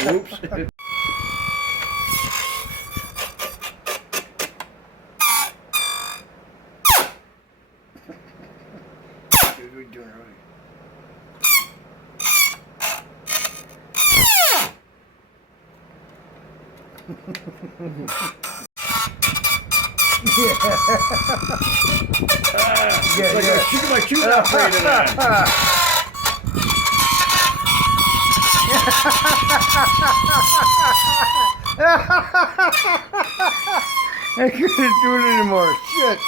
Whoops. We're doing it right. It's like you're shooting my tune operated on. I couldn't do it anymore. Shit.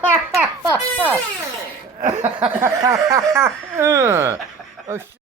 What the fuck? Oh, shit.